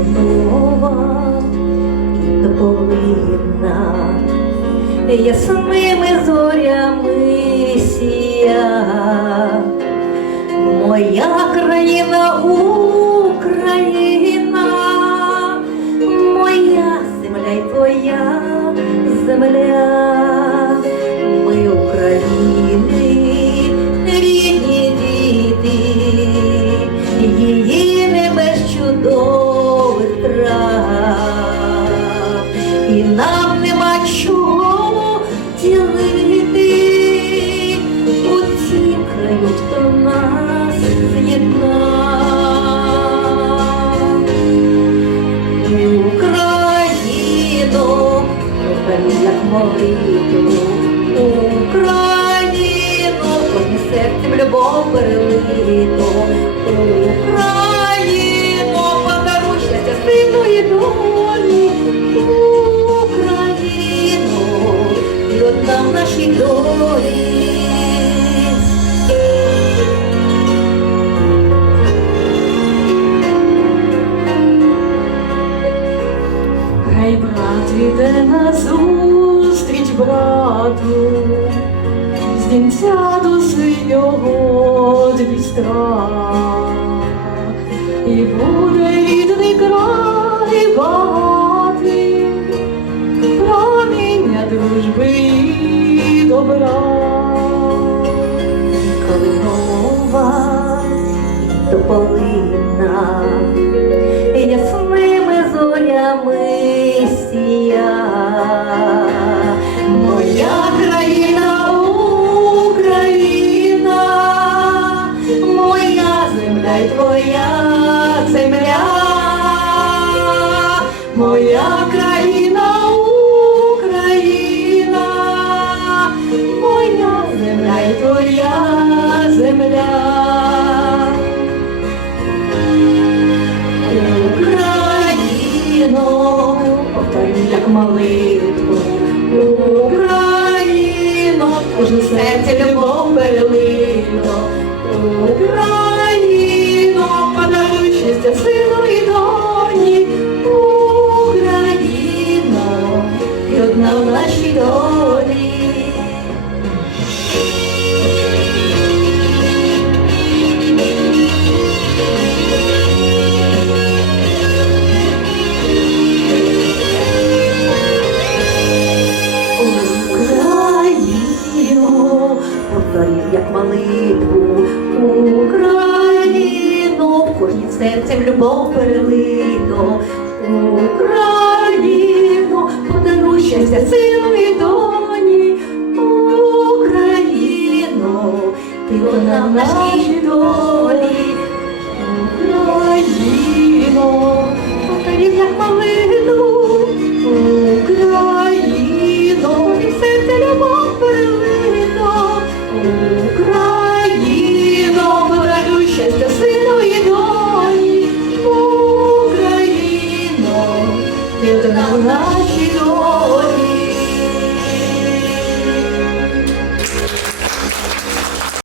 минула доповідна, ясними зорями сія, моя країна у. Ділити у цім хто нас з'єднав. Україно, як молитву, Україно, кожним серцем любов перелито, Україно, подаруй щастя і долі, Хай брат іде на зустріч брату, з кінця до синього дві і тополина ясними зорями сія. Моя країна Україна, моя земля й твоя земля, моя країна молитву, Україно, кожне серце любов перелито, дарів, як молитву Україну, в кожнім серцем любов перелито, Україну, подаруй щастя силу доні, Україну, ти вона в нашій долі, Україну, повторів, як молитву Don't know why